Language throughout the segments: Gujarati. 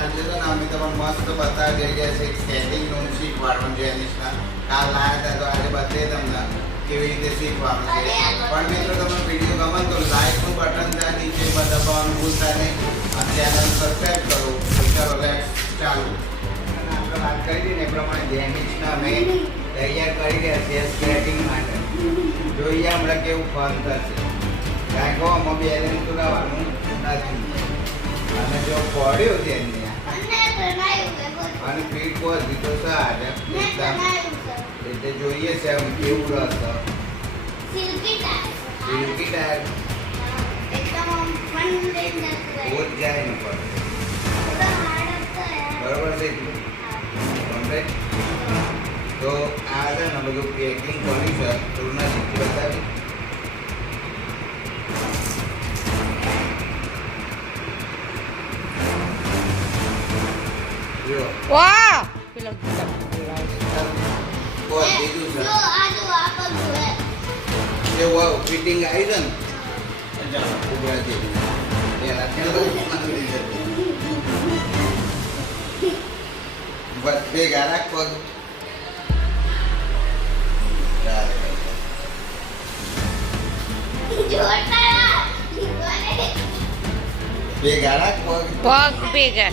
આજે તો અમે તમને મસ્ત બતાવી ગયા છે સ્કેટિંગનું શીખવાડવાનું જેનિસના કાલ લાયા હતા તો આજે બતાવીએ તમને કેવી રીતે શીખવાનું છે પણ મિત્રો તમને વિડીયો ગમે તો લાઈકનું બટન ત્યાં નીચે દબાવવાનું ભૂલતા નહીં અને ચેનલ સબસ્ક્રાઈબ કરો તો ચાલો લેટ્સ ચાલુ અને આપણે વાત કરી હતી ને એ પ્રમાણે જેનિસના અમે તૈયાર કરી રહ્યા છીએ સ્કેટિંગ માટે જોઈએ હમણાં કેવું ફન થશે કારણ કે આમાં બેલેન્સ ઉડાવવાનું નથી અને જો પડ્યો છે એને અને ફીટ પહોંચી તો સાર એટલે જોઈએ છે આમ કેવું રહેશે સિલ્કી ટાયર બોધ જાય ને પર બરોબર છે કમ્પ્લીટ તો આ છે ને બધું પેકિંગ કર્યું છે થોડું ના શીખી બતાવી વાહ બીજું છે વાવ ફિટિંગ આવી છે ને ઉભા છે બસ બે ગારા પગ બે ગારા પગ ભેગા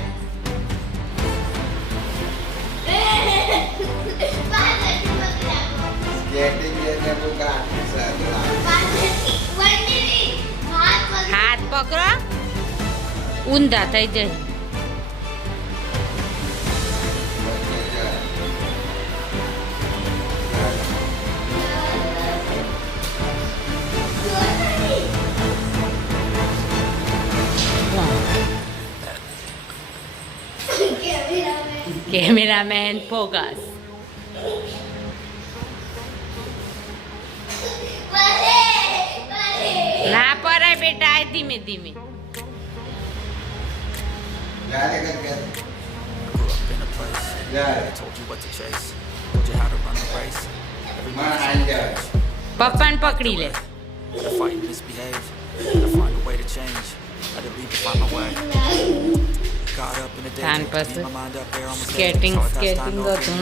સ્કેટિંગ જેને બહુ ગાઠ હાથ પકડો ઊંધા થઈ જાય કેમેરામેન ફોકસ ના પરાય બેટા આ ધીમે ધીમે ગારે કર કે માં આઈ જાય પપ્પાને પકડી લે કાન પાસે સ્કેટિંગ સ્કેટિંગ હતું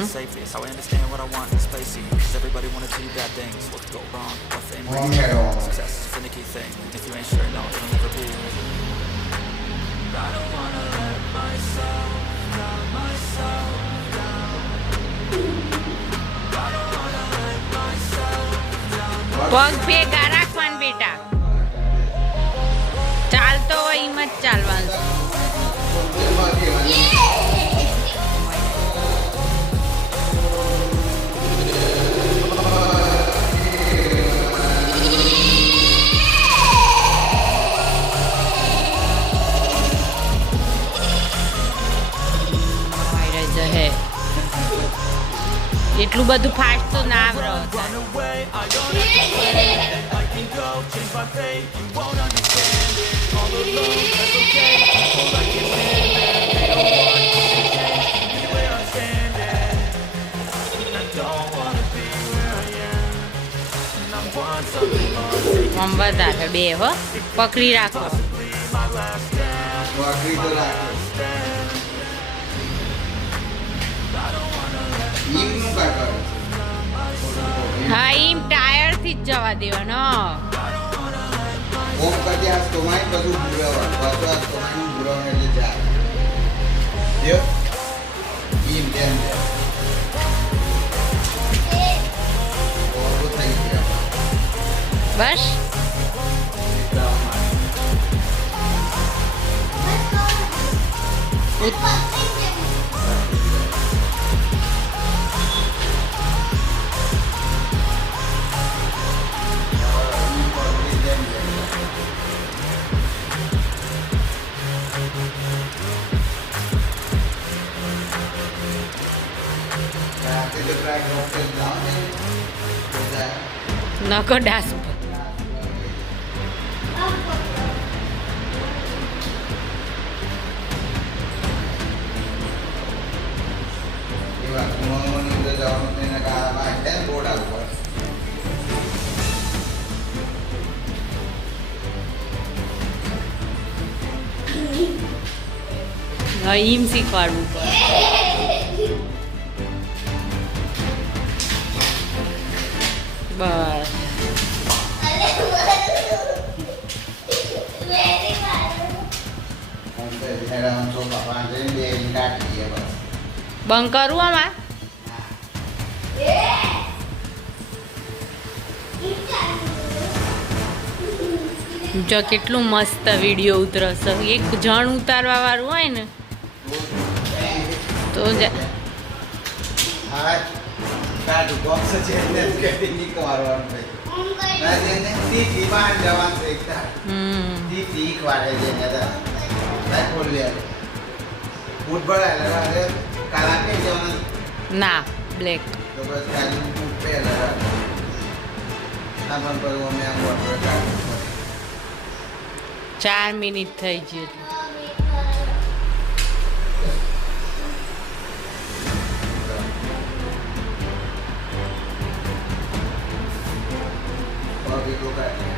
હોમ હેરો પગ ભેગા રાખવાનું બેટા ચાલતો હોય એમ જ ચાલવાનું હે એટલું બધું ફાસ્ટ તો ના આમ વધારે બે હો પકડી રાખો વાકડી તો રાખો ઈમનું કા કરે હા એમ ટાયર થી જ જવા દેવાનો ઓમ કદી આ તોમાઈ બધું ભૂરાવા બધું આ તોમાઈ ભૂરાવા એટલે જાય જો ઈમ દેન ઓર થઈ ગયા બસ નકો ડાસ હા એમ શીખવાડવું પડે. બસ આમ તો જ્યારે આમ સોફા પાસે બે કાઢી દઈએ બસ. બંધ કરવું આમાં. જો કેટલું મસ્ત વિડીયો ઉતરશે. એક જણ ઉતારવા વાળું હોય ને તો જ હા કાઢું બોક્સ છે એને કેટી નીકળવાનું છે. રાજેને સીધી બહાર જવાનું છે એકતા. સીધી એક વાળે છે ને દા. લાઈ ખોલી લે. બૂટ ભરાયેલા રહે કાલા કે જવાનું. ના બ્લેક. તો બસ કાજુ બૂટ પહેલા રહે. આ પણ પર અમે આ વોટર કાઢું. 4 મિનિટ થઈ ગઈ એટલે. પગ તો કાઢી.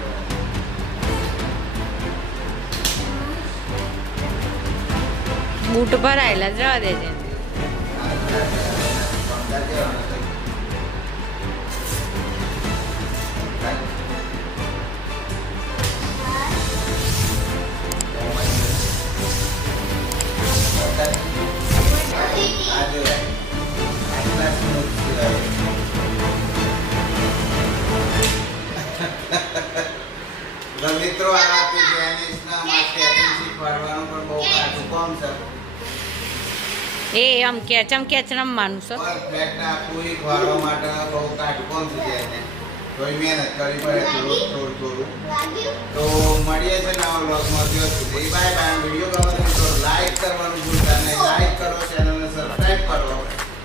બૂટ ભરાયેલા જ રહેવા દેજે. મિત્રો આ જેનિસના માટે શીખવાડવાનું પણ બહુ કાઢું કોમ છે. એ આમ કેચમ રમવાનું છે. પરફેક્ટ આ પૂરી ખવાડવા માટે બહુ કાઢું કોમ છે જેને થોડી મહેનત કરવી પડે થોડું. તો મળીએ છે નવા બ્લોગમાં. Bye bye. વિડીયો ગમે